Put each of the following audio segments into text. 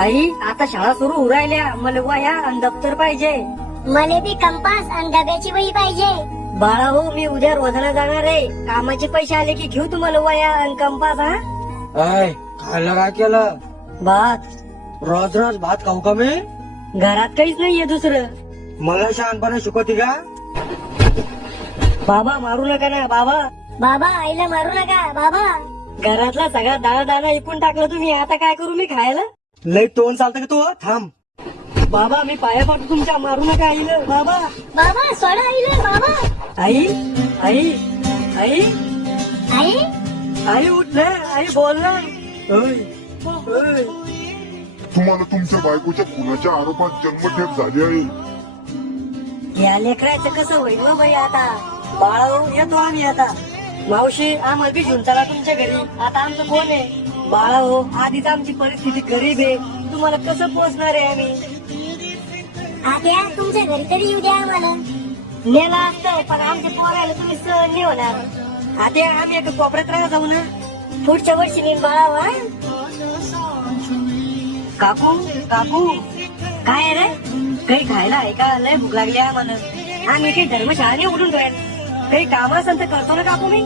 आई आता शाळा सुरू होऊ राहिल्या, मला वह्या आणि दप्तर पाहिजे. मला बी कंपास आणि डब्याची वही पाहिजे. बाळा हो, मी उद्या रोजाना जाणार आहे. कामाचे पैसे आले की घेऊ तुम्हाला वह्या आणि कंपास. हा अय खायला काय केलं? भात. रोज रोज भात खाऊ का मी? घरात काहीच नाहीये दुसरं. मला शहाणपणे शिकवते का? बाबा मारू नका ना बाबा. बाबा आईला मारू नका बाबा. घरातला सगळा दाणा इकून टाकलं तुम्ही, आता काय करू मी खायला? लई तोंड चालतं का तू? थांब. बाबा मी पाया पडतो तुमच्या, मारू नका आईला बाबा. बाबा सोडा आईला बाबा. आई आई आई आई आई उठ ना, आई बोल ना. ओय, ओय. तुम्हाला तुमच्या बायकोच्या खुनाच्या आरोपात जन्मठेप झाली आहे. या लेकरायचं कसं होईल हो बाई आता? बाळा येतो आम्ही आता. मावशी आम्हाला बी घेऊन चला तुमच्या घरी. आता आमचं कोण आहे? बाळा हो, आधीच आमची परिस्थिती गरीब आहे, तुम्हाला कसं पोचणार आहे आम्ही? आत्या तुमच्या घरी तरी येऊ द्या आम्हाला. नेला असतं पण आमच्या पोरायला तुम्ही सहन नाही होणार. आता आम्ही एका कोपऱ्यात राहा जाऊ ना. पुढच्या वर्षी नेन बाळा. वा काकू काकू काय आहे रे? काही खायला आहे का? लय भूक लागली आम्हाला. आम्ही काही धर्मशाळा नाही उडून ठेवायला. काही काम असेल तर करतो ना काकू मी.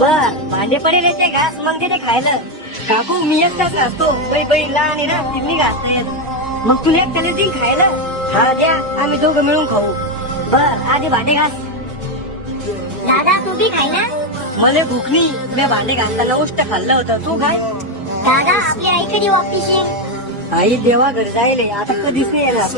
बर भांडे पडेल येते घास, मग ते खायला. काकू मी एकटाच घासतो, बाई लहान आहे ना, तिन्ही घासता येत. मग तुला एकट्याने दिन खायला? हा द्या, आम्ही दोघं मिळून खाऊ. बर आधी भांडे घास. दादा तू बी खाय ना. मला भूक नाही, मी भांडे घासताना उष्ट खाल्लं होतं. तू काय? दादा आपली आई कधी वापस येईल? आई देवा घरी जाईल, आता कधीच नाही येणार.